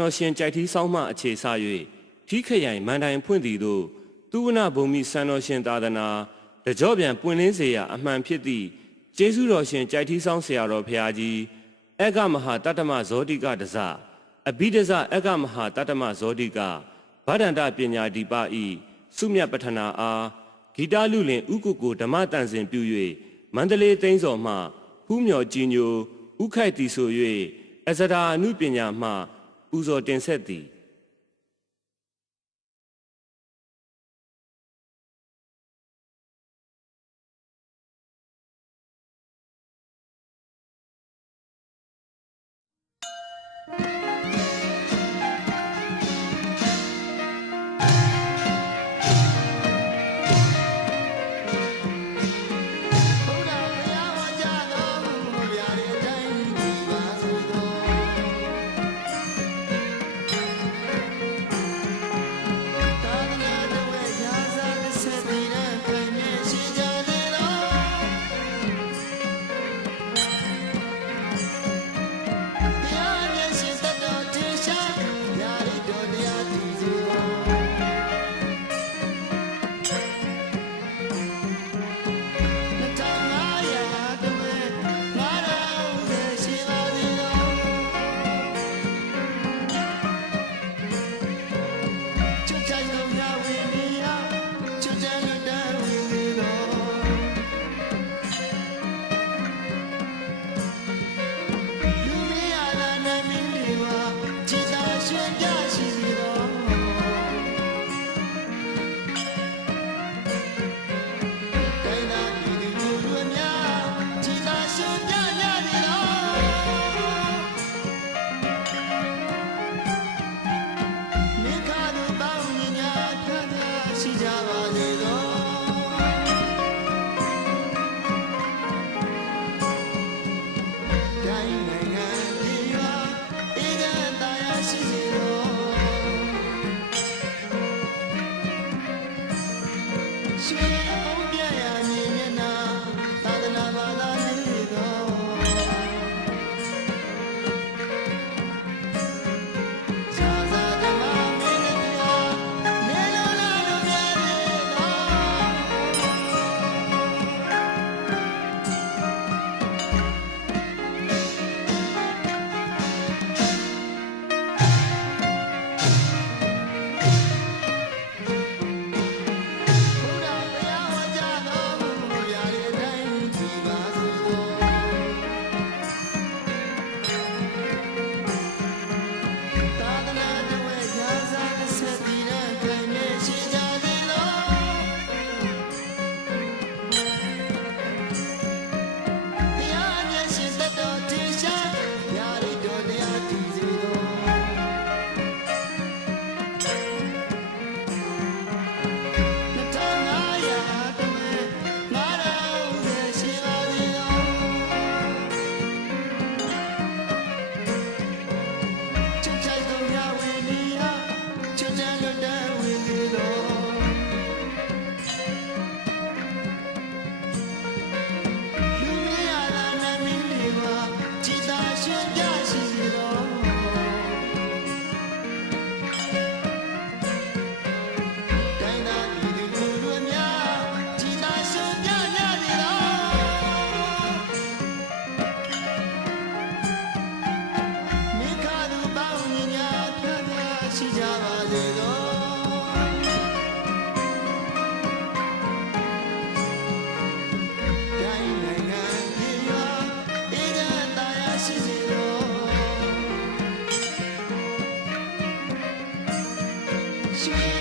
တော်ရှင်ကြိုက်ထီးဆောင်မှအခြေဆ၍ထီးခရိုင်မန်တိုင်ဖွင့်သည်သို့သူဝနဘုံမိစံတော်ရှင်သာသနာတကြောပြန်ပွင့်လင်းစေရာအမှန်ဖြစ်သည့်ကျေးဇူးတော်ရှင်ကြိုက်ထီးဆောင်ဆရာတော်ဖရာကြီးအက္ခမဟာတတ္တမဇောတိကတစအဘိဒဇအက္ခမဟာတတ္တမဇောတိကဗဒ္ဒန္တပညာဒီပဤစုမြတ်ပထနာအားဂီတလူလင်ဥကုကိုဓမ္မတန်စင်ပြု၍မန္တလေးသိန်းစော်မှဖူးမြော်ကြီးညိုဥခိုက်တီဆို၍အစရာအနုပညာမှပူဇော်တင်ဆက်သည်Sweet